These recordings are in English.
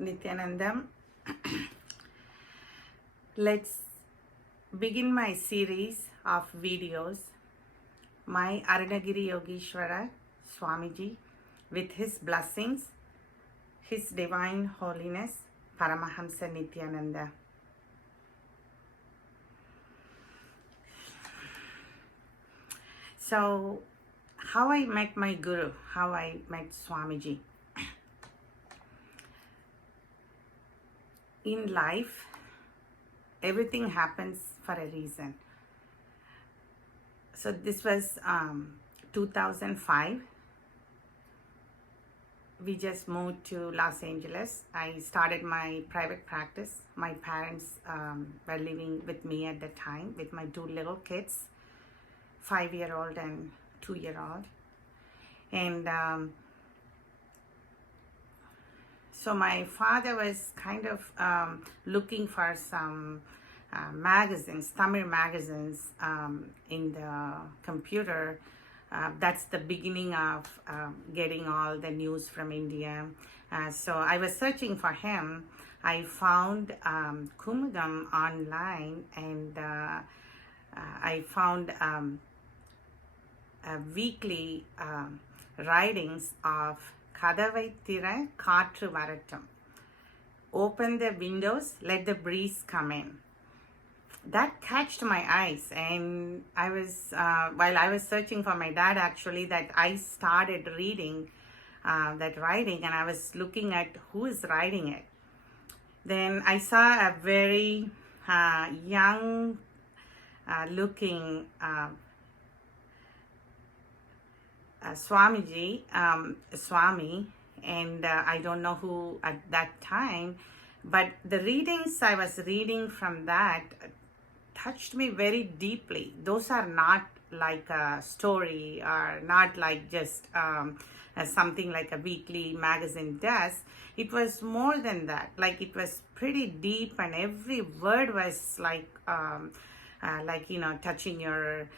Nithyanandam. Let's begin my series of videos. My Arunagiri Yogeshwara Swamiji, with his blessings, His Divine Holiness Paramahamsa Nithyananda. So, how I met my Guru, how I met Swamiji. In life, everything happens for a reason. So this was 2005. We just moved to Los Angeles. I started my private practice. My parents were living with me at the time with my two little kids, 5-year-old and 2-year-old. And so my father was kind of looking for some magazines, Tamil magazines in the computer. That's the beginning of getting all the news from India. So I was searching for him. I found Kumudam online, and I found weekly writings of Kadavai Thira Kaatru Varattum. Open the windows, let the breeze come in. That catched my eyes, and I was while I was searching for my dad, actually, that I started reading that writing, and I was looking at who is writing it. Then I saw a very young looking Swamiji, Swami, and I don't know who at that time, but the readings I was reading from that touched me very deeply. Those are not like a story, or not like just something like a weekly magazine does. It was more than that. Like, it was pretty deep, and every word was like touching your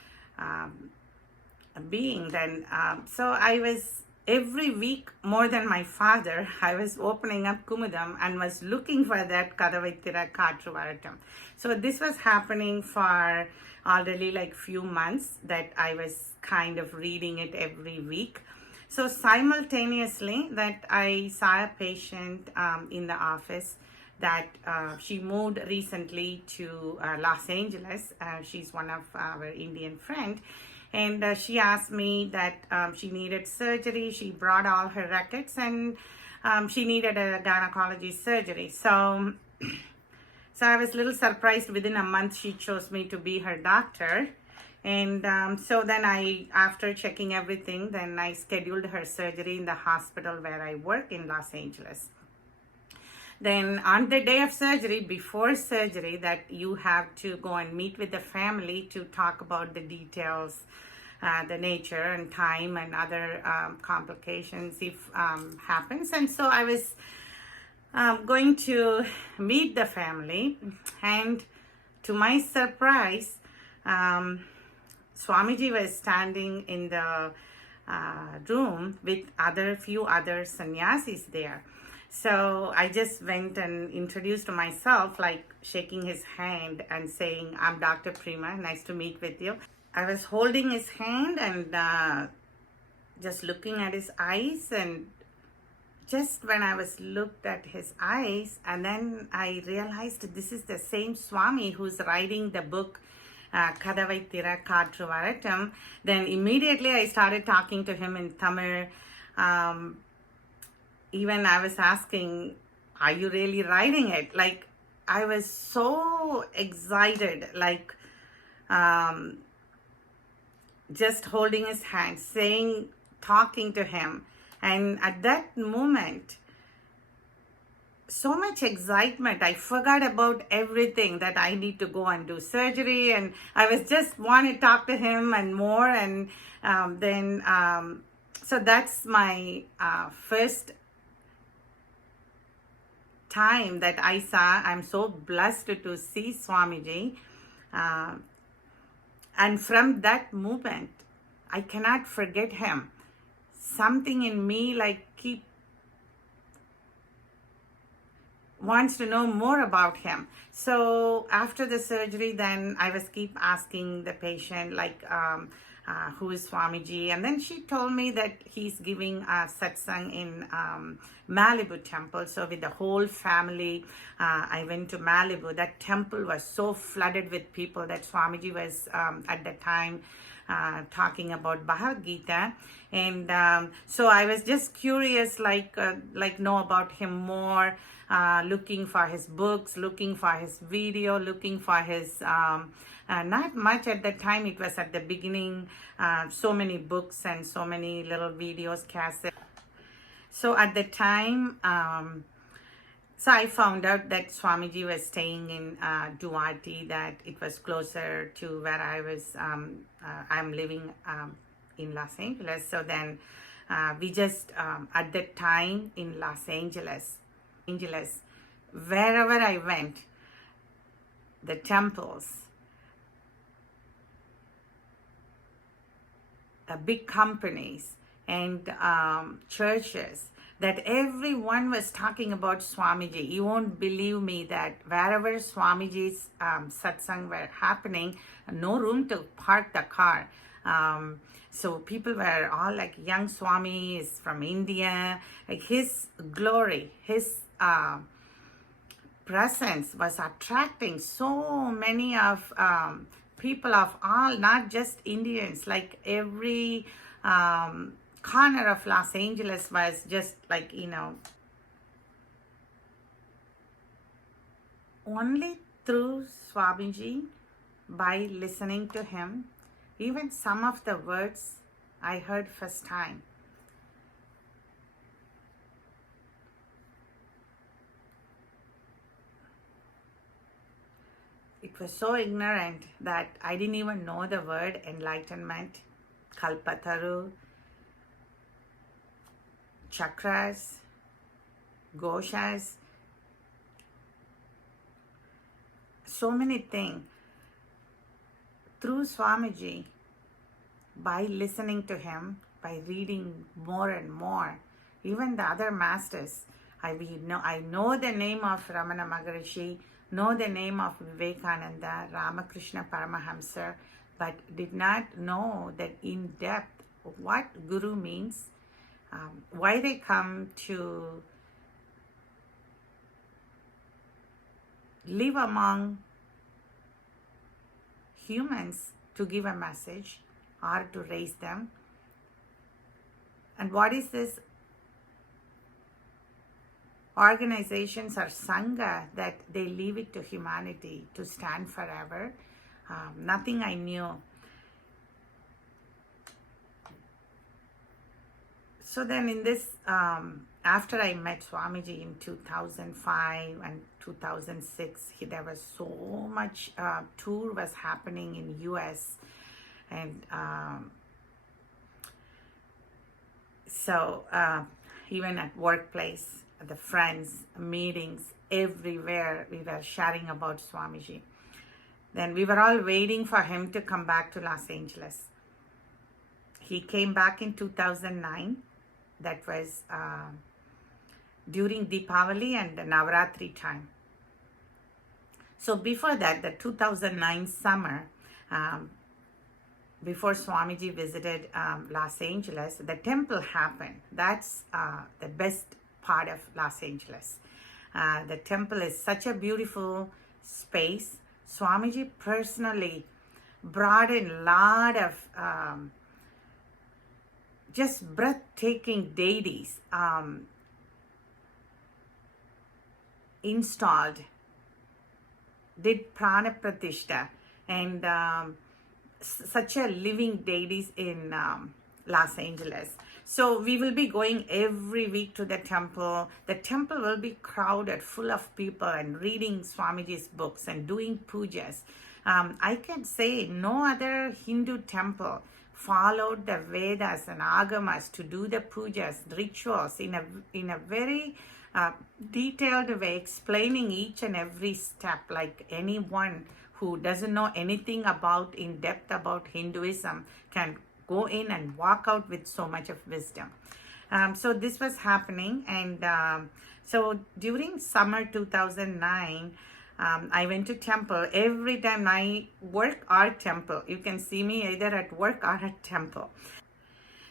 being. Then so I was, every week, more than my father, I was opening up Kumudam and was looking for that Kadavaitira Kaatru Varattam. So this was happening for already like few months, that I was kind of reading it every week. So simultaneously, that I saw a patient in the office that she moved recently to Los Angeles. She's one of our Indian friend. And she asked me that she needed surgery. She brought all her records, and she needed a gynecology surgery. So I was a little surprised. Within a month, she chose me to be her doctor. And so then after checking everything, then I scheduled her surgery in the hospital where I work in Los Angeles. Then on the day of surgery, before surgery, that you have to go and meet with the family to talk about the details, the nature and time and other complications if happens. And so I was going to meet the family, and to my surprise, Swamiji was standing in the room with few other sannyasis there. So I just went and introduced myself, like shaking his hand and saying, "I'm Dr. Prema, nice to meet with you." I was holding his hand and just looking at his eyes, and just when I was looked at his eyes, and then I realized this is the same Swami who's writing the book Kadavai Thira Kaatru Varattam. Then immediately I started talking to him in Tamil. Even I was asking, "Are you really writing it?" Like, I was so excited, like just holding his hand, saying, talking to him. And at that moment, so much excitement. I forgot about everything, that I need to go and do surgery, and I was just want to talk to him and more. And then so that's my first time that I saw. I'm so blessed to see Swamiji, and from that moment, I cannot forget him. Something in me like keep wants to know more about him. So after the surgery, then I was keep asking the patient like, who is Swamiji? And then she told me that he's giving a satsang in Malibu temple. So with the whole family, I went to Malibu. That temple was so flooded with people that Swamiji was at the time talking about Bhagavad Gita. And so I was just curious, like know about him more, looking for his books, looking for his video, looking for his, not much at the time, it was at the beginning, so many books and so many little videos, cassettes. So at the time, so I found out that Swamiji was staying in Duarte, that it was closer to where I was, I'm living in Los Angeles. So then we just, at that time in Los Angeles, wherever I went, the temples, big companies and churches, that everyone was talking about Swamiji. You won't believe me that wherever Swamiji's satsang were happening, no room to park the car. So people were all like, young Swami is from India. Like his glory, his presence was attracting so many of people of all, not just Indians, like every corner of Los Angeles was just like, only through Swamiji, by listening to him, even some of the words I heard first time. It was so ignorant that I didn't even know the word enlightenment, Kalpataru, chakras, goshas, so many things. Through Swamiji, by listening to him, by reading more and more, even the other masters, I know the name of Ramana Maharishi, know the name of Vivekananda, Ramakrishna Paramahamsa, but did not know that in depth what Guru means, why they come to live among humans to give a message or to raise them. And what is this organizations or Sangha that they leave it to humanity to stand forever? Nothing I knew. So then in this, after I met Swamiji in 2005 and 2006, there was so much tour was happening in US. And so even at workplace, the friends, meetings, everywhere we were sharing about Swamiji. Then we were all waiting for him to come back to Los Angeles. He came back in 2009. That was during Deepavali and the Navratri time. So before that, the 2009 summer, before Swamiji visited Los Angeles, the temple happened. That's the best part of Los Angeles. The temple is such a beautiful space. Swamiji personally brought in a lot of just breathtaking deities installed, did prana pratishta, and such a living deities in Los Angeles. So we will be going every week to the temple. The temple will be crowded, full of people, and reading Swamiji's books and doing pujas. I can say no other Hindu temple followed the Vedas and Agamas to do the pujas, rituals in a very detailed way, explaining each and every step, like anyone who doesn't know anything about in depth about Hinduism can go in and walk out with so much of wisdom. So this was happening, and so during summer 2009, I went to temple. Every time I work or temple, you can see me either at work or at temple.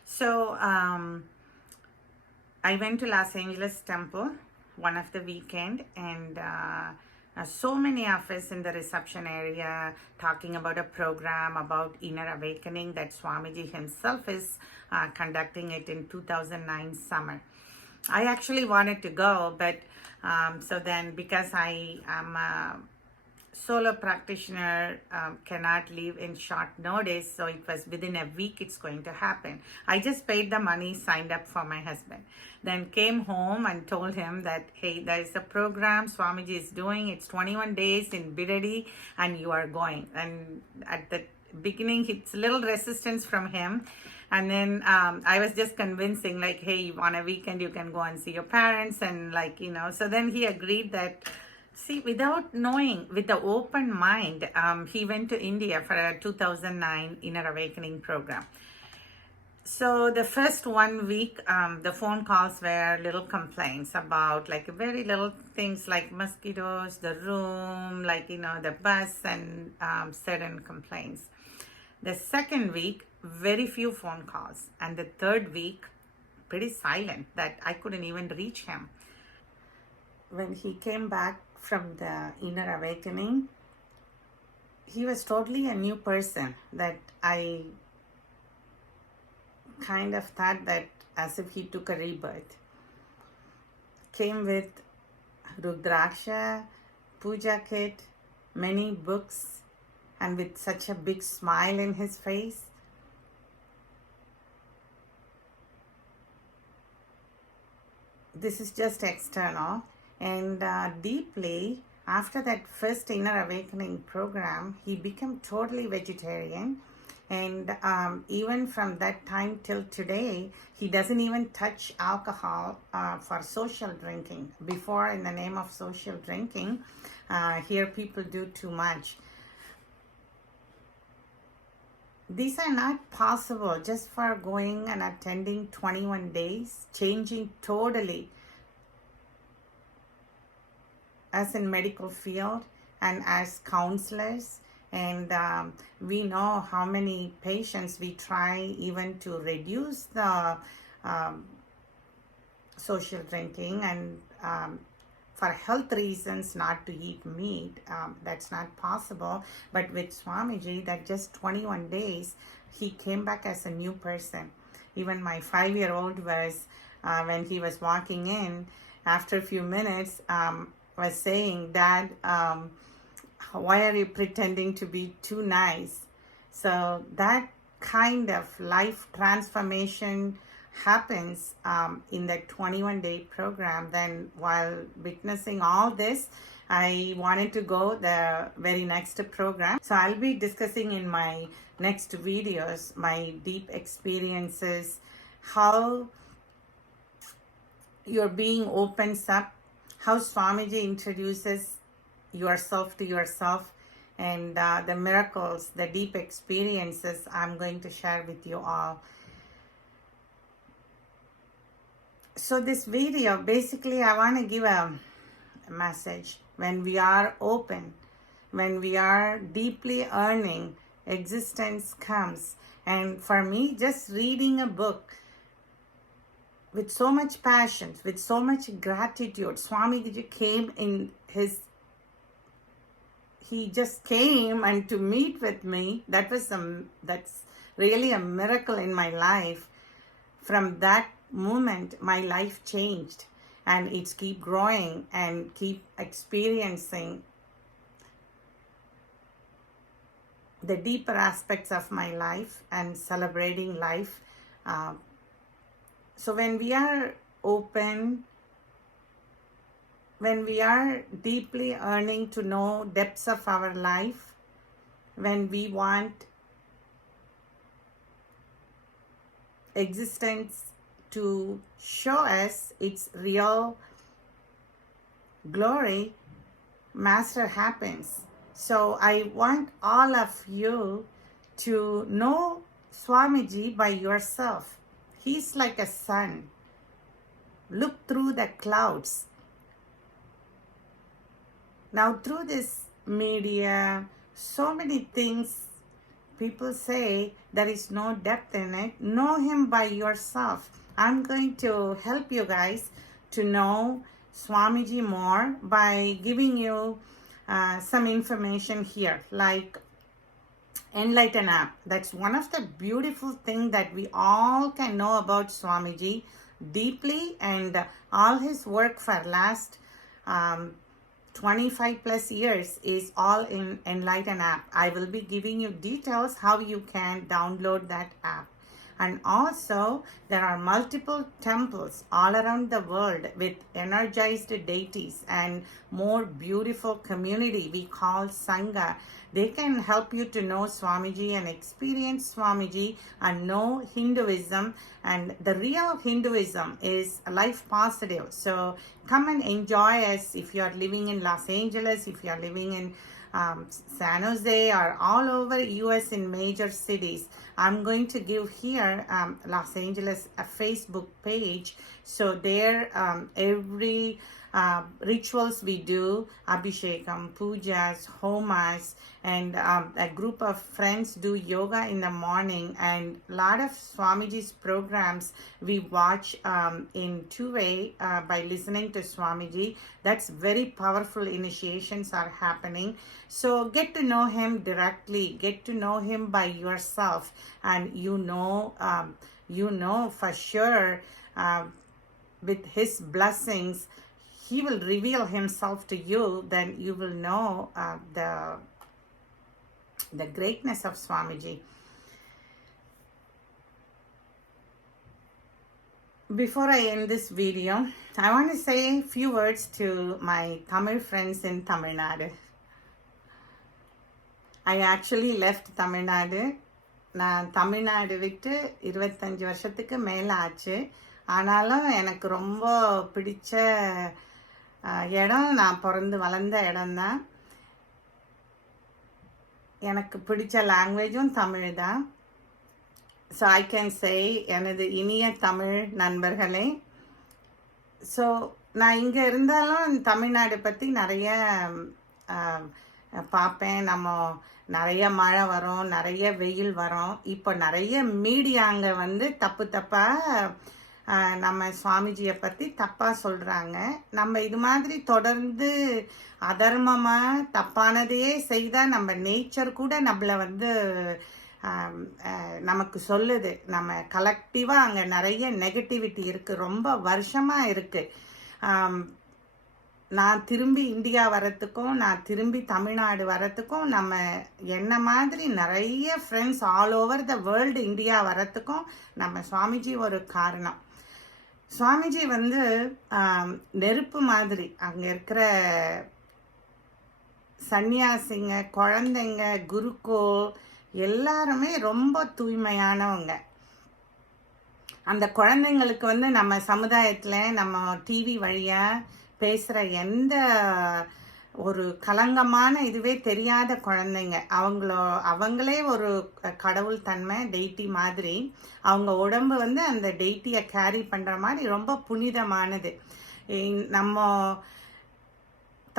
So I went to Los Angeles temple one of the weekend, and so many of us in the reception area talking about a program about inner awakening that Swamiji himself is conducting it in 2009 summer. I actually wanted to go, but so then because I am a solo practitioner, cannot leave in short notice, so it was within a week it's going to happen. I just paid the money, signed up for my husband, then came home and told him that, hey, there is a program Swamiji is doing, it's 21 days in Bidadi and you are going. And at the beginning it's a little resistance from him, and then I was just convincing, like, hey, on a weekend you can go and see your parents, and like, so then he agreed that. See, without knowing, with the open mind, he went to India for a 2009 Inner Awakening program. So the first 1 week, the phone calls were little complaints about like very little things like mosquitoes, the room, like, the bus, and certain complaints. The second week, very few phone calls. And the third week, pretty silent, that I couldn't even reach him. When he came back from the inner awakening, he was totally a new person that I kind of thought that as if he took a rebirth. Came with Rudraksha, puja kit, many books, and with such a big smile in his face. This is just external. And deeply, after that first inner awakening program, he became totally vegetarian. And even from that time till today, he doesn't even touch alcohol for social drinking. Before, in the name of social drinking, here people do too much. These are not possible just for going and attending 21 days, changing totally as in medical field and as counselors. And we know how many patients we try even to reduce the social drinking, and for health reasons not to eat meat. That's not possible. But with Swamiji, that just 21 days, he came back as a new person. Even my 5-year-old was, when he was walking in, after a few minutes, was saying, Dad, why are you pretending to be too nice? So that kind of life transformation happens in that 21-day program. Then while witnessing all this, I wanted to go the very next program. So I'll be discussing in my next videos my deep experiences, how your being opens up, how Swamiji introduces yourself to yourself, and the miracles, the deep experiences I'm going to share with you all. So this video, basically I want to give a message. When we are open, when we are deeply earning, existence comes. And for me, just reading a book with so much passion, with so much gratitude, Swamiji came in his, he just came and to meet with me. That's really a miracle in my life. From that moment, my life changed, and it's keep growing and keep experiencing the deeper aspects of my life and celebrating life. So when we are open, when we are deeply yearning to know depths of our life, when we want existence to show us its real glory, Master happens. So I want all of you to know Swamiji by yourself. He's like a son. look through the clouds. Now, through this media, so many things people say there is no depth in it. Know him by yourself. I'm going to help you guys to know Swamiji more by giving you some information here, like Enlighten app. That's one of the beautiful things that we all can know about Swamiji deeply, and all his work for last 25 plus years is all in Enlighten app. I will be giving you details how you can download that app. And also there are multiple temples all around the world with energized deities and more beautiful community we call Sangha. They can help you to know Swamiji and experience Swamiji and know Hinduism. And the real Hinduism is life positive. So come and enjoy us if you are living in Los Angeles, if you are living in San Jose, or all over US in major cities. I'm going to give here Los Angeles a Facebook page. So there every rituals we do, Abhishekam, Pujas, Homas, and a group of friends do yoga in the morning, and a lot of Swamiji's programs we watch in two-way by listening to Swamiji. That's very powerful initiations are happening. So get to know him directly, get to know him by yourself, and you know for sure with his blessings, he will reveal himself to you. Then you will know the greatness of Swamiji. Before I end this video, I want to say a few words to my Tamil friends in Tamil Nadu. I actually left Tamil Nadu. நான் தமிழ்நாடு விட்டு 25 வருஷத்துக்கு மேலே ஆச்சு. ஆனாலும் எனக்கு ரொம்ப பிடிச்ச இடம் நான் பிறந்து வளர்ந்த இடம்தான். எனக்கு பிடிச்ச லாங்குவேஜும் தமிழ் தான். ஸோ ஐ கேன் சே எனது இனிய தமிழ் நண்பர்களே, ஸோ நான் இங்கே இருந்தாலும் தமிழ்நாடு பற்றி நிறைய பார்ப்பேன். நம்ம நிறைய மழை வரும், நிறைய வெயில் வரும். இப்போ நிறைய மீடியாங்க வந்து தப்பாக நம்ம சுவாமிஜியை பற்றி தப்பாக சொல்கிறாங்க. நம்ம இது மாதிரி தொடர்ந்து அதர்மமாக தப்பானதையே செய்தால் நம்ம நேச்சர் கூட நம்மளை வந்து நமக்கு சொல்லுது. நம்ம கலெக்டிவாக அங்கே நிறைய நெகட்டிவிட்டி இருக்குது, ரொம்ப வருஷமாக இருக்குது. நான் திரும்பி இந்தியா வரத்துக்கும் நான் திரும்பி தமிழ்நாடு வரத்துக்கும் நம்ம என்ன மாதிரி நிறைய friends all over the world India வரத்துக்கும் நம்ம சுவாமிஜி ஒரு காரணம். சுவாமிஜி வந்து நெருப்பு மாதிரி. அங்கே இருக்கிற சன்னியாசிங்க, குழந்தைங்க, குருக்கோல் எல்லாருமே ரொம்ப தூய்மையானவங்க. அந்த குழந்தைங்களுக்கு வந்து நம்ம சமுதாயத்தில் நம்ம டிவி வழியாக பேசுகிற எந்த ஒரு கலங்கமான இதுவே தெரியாத குழந்தைங்க, அவங்களே ஒரு கடவுள் தன்மை, டெய்டி மாதிரி. அவங்க உடம்பு வந்து அந்த டெய்டியை கேரி பண்ணுற மாதிரி ரொம்ப புனிதமானது. நம்ம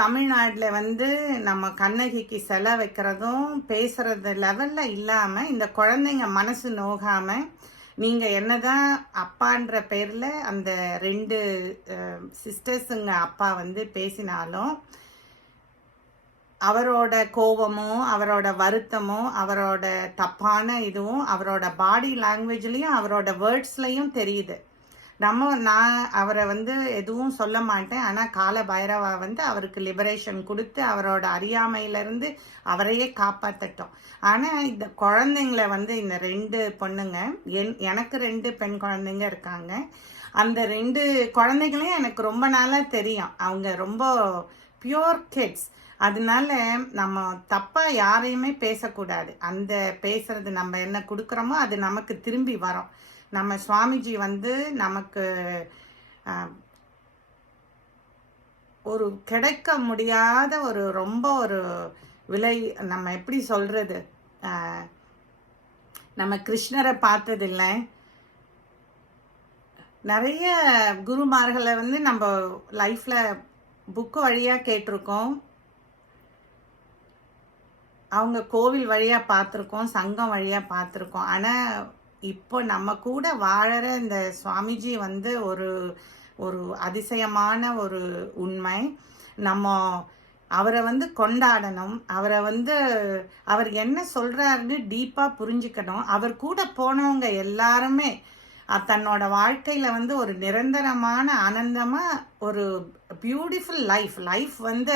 தமிழ்நாட்டில் வந்து நம்ம கண்ணகிக்கு சிலை வைக்கிறதும் பேசுகிறது லெவலில் இல்லாமல் இந்த குழந்தைங்க மனசு நோகாமல், நீங்கள் என்னதான் அப்பான்ற பேரில் அந்த 2 சிஸ்டர்ஸுங்க அப்பா வந்து பேசினாலும் அவரோட கோபமோ அவரோட வருத்தமோ அவரோட தப்பான இதுவும் அவரோட பாடி லாங்குவேஜ்லேயும் அவரோட வேர்ட்ஸ்லையும் தெரியுது. நான் அவரை வந்து எதுவும் சொல்ல மாட்டேன். ஆனால் கால பைரவா வந்து அவருக்கு லிபரேஷன் கொடுத்து அவரோட அறியாமையிலேருந்து அவரையே காப்பாற்றட்டும். ஆனால் இந்த குழந்தைங்கள வந்து இந்த 2 பொண்ணுங்க, எனக்கு 2 பெண் குழந்தைங்க இருக்காங்க. அந்த 2 குழந்தைகளையும் எனக்கு ரொம்ப நாளாக தெரியும். அவங்க ரொம்ப பியூர் கிட்ஸ். அதனால நம்ம தப்பாக யாரையுமே பேசக்கூடாது. அந்த பேசுறது நம்ம என்ன கொடுக்குறோமோ அது நமக்கு திரும்பி வரும். நம்ம சுவாமிஜி வந்து நமக்கு ஒரு கிடைக்க முடியாத ஒரு ரொம்ப ஒரு விலை. நம்ம எப்படி சொல்கிறது, நம்ம கிருஷ்ணரை பார்த்ததில்லை, நிறைய குருமார்களை வந்து நம்ம லைஃப்பில் புக்கு வழியாக கேட்டிருக்கோம், அவங்க கோவில் வழியாக பார்த்துருக்கோம், சங்கம் வழியாக பார்த்துருக்கோம். ஆனால் இப்போ நம்ம கூட வாழற இந்த சுவாமிஜி வந்து ஒரு ஒரு அதிசயமான ஒரு உண்மை. நம்ம அவரை வந்து கொண்டாடணும், அவரை வந்து அவர் என்ன சொல்கிறாருன்னு டீப்பாக புரிஞ்சுக்கணும். அவர் கூட போனவங்க எல்லாருமே தன்னோட வாழ்க்கையில் வந்து ஒரு நிரந்தரமான ஆனந்தமாக ஒரு பியூட்டிஃபுல் லைஃப் வந்து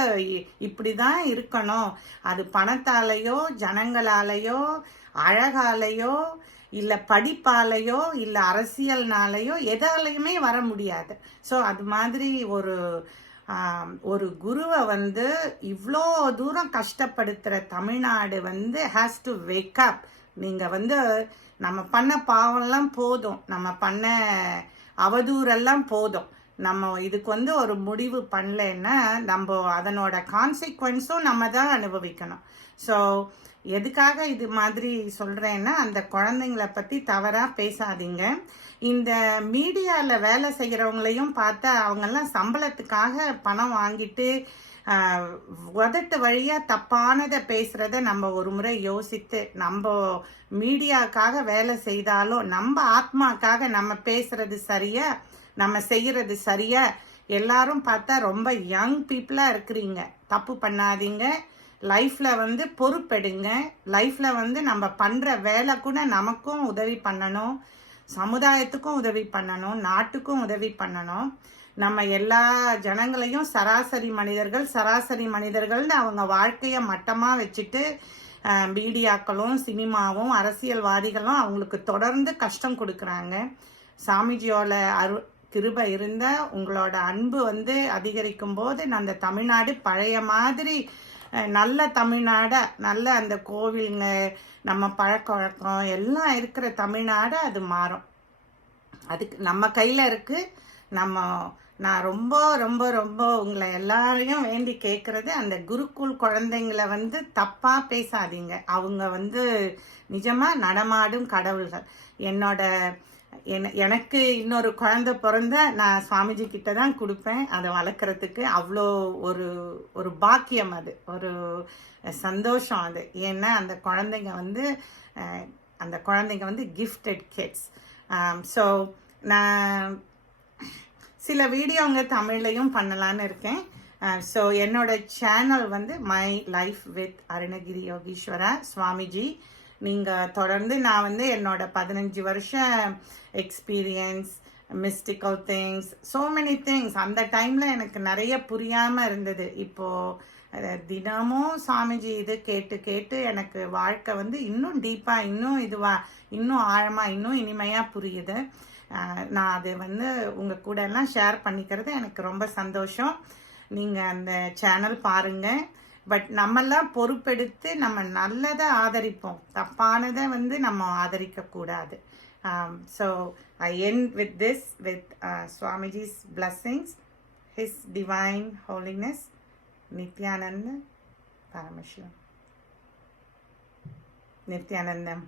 இப்படி தான் இருக்கணும், அது பணத்தாலேயோ ஜனங்களாலேயோ அழகாலேயோ இல்லை படிப்பாலேயோ இல்லை அரசியல்னாலேயோ எதாலையுமே வர முடியாது. ஸோ அது மாதிரி ஒரு குருவை வந்து இவ்வளோ தூரம் கஷ்டப்படுத்துகிற தமிழ்நாடு வந்து ஹேஸ் டு வேக் அப். நீங்கள் வந்து நம்ம பண்ண பாவம்லாம் போதும், நம்ம பண்ண அவதூறெல்லாம் போதும், நம்ம இதுக்கு வந்து ஒரு முடிவு பண்ணலைன்னா நம்ம அதனோட கான்சிக்வன்ஸும் நம்ம தான் அனுபவிக்கணும். ஸோ எதுக்காக இது மாதிரி சொல்கிறேன்னா, அந்த குழந்தைங்கள பற்றி தவறாக பேசாதீங்க. இந்த மீடியாவில் வேலை செய்கிறவங்களையும் பார்த்தா அவங்கெல்லாம் சம்பளத்துக்காக பணம் வாங்கிட்டு உதட்டு வழியாக தப்பானதை பேசுகிறத நம்ம ஒரு முறை யோசித்து, நம்ம மீடியாக்காக வேலை செய்தாலும் நம்ம ஆத்மாக்காக நம்ம பேசுகிறது சரியா, நம்ம செய்கிறது சரியா? எல்லாரும் பார்த்தா ரொம்ப யங் பீப்புளாக இருக்கிறீங்க, தப்பு பண்ணாதீங்க. லைஃப்பில் வந்து பொறுப்பெடுங்க. லைஃப்பில் வந்து நம்ம பண்ணுற வேலை கூட நமக்கும் உதவி பண்ணணும், சமுதாயத்துக்கும் உதவி பண்ணணும், நாட்டுக்கும் உதவி பண்ணணும். நம்ம எல்லா ஜனங்களையும் சராசரி மனிதர்கள்னு அவங்க வாழ்க்கையை மட்டமாக வச்சுட்டு மீடியாக்களும் சினிமாவும் அரசியல்வாதிகளும் அவங்களுக்கு தொடர்ந்து கஷ்டம் கொடுக்குறாங்க. சாமிஜியோட கிருபை இருந்தால் உங்களோட அன்பு வந்து அதிகரிக்கும் போது அந்த தமிழ்நாடு பழைய மாதிரி நல்ல தமிழ்நாடை, நல்ல அந்த கோவிலுங்க, நம்ம பழக்க வழக்கம் எல்லாம் இருக்கிற தமிழ்நாடு அது மாறும். அதுக்கு நம்ம கையில் இருக்குது. நான் ரொம்ப ரொம்ப ரொம்ப உங்களை எல்லாரையும் வேண்டி கேட்குறது, அந்த குருக்குள் குழந்தைங்களை வந்து தப்பாக பேசாதீங்க. அவங்க வந்து நிஜமாக நடமாடும் கடவுள்கள். எனக்கு இன்னொரு குழந்தை பிறந்த நான் சுவாமிஜி கிட்ட தான் கொடுப்பேன் அதை வளர்க்குறதுக்கு. அவ்வளோ ஒரு பாக்கியம், அது ஒரு சந்தோஷம் அது. ஏன்னா அந்த குழந்தைங்க வந்து கிஃப்டட் கிட்ஸ். ஸோ நான் சில வீடியோங்க தமிழ்லையும் பண்ணலான்னு இருக்கேன். ஸோ என்னோட சேனல் வந்து my life with Arunagiri Yogeeswara Swamiji. நீங்கள் தொடர்ந்து நான் வந்து என்னோட 15 வருஷம் experience, mystical things, so many things, அந்த டைமில் எனக்கு நிறைய புரியாமல் இருந்தது. இப்போது தினமும் சாமிஜி இது கேட்டு கேட்டு எனக்கு வாழ்க்கை வந்து இன்னும் டீப்பாக, இன்னும் ஆழமாக, இன்னும் இனிமையாக புரியுது. நான் அது வந்து உங்கள் கூட எல்லாம் ஷேர் பண்ணிக்கிறது எனக்கு ரொம்ப சந்தோஷம். நீங்கள் அந்த சேனல் பாருங்கள். பட் நம்மெல்லாம் பொறுப்பெடுத்து நம்ம நல்லதை ஆதரிப்போம், தப்பானதை வந்து நம்ம ஆதரிக்கக்கூடாது. So I end with this with Swamiji's blessings, His Divine Holiness Nithyananda Paramashivam. Nithyanandam.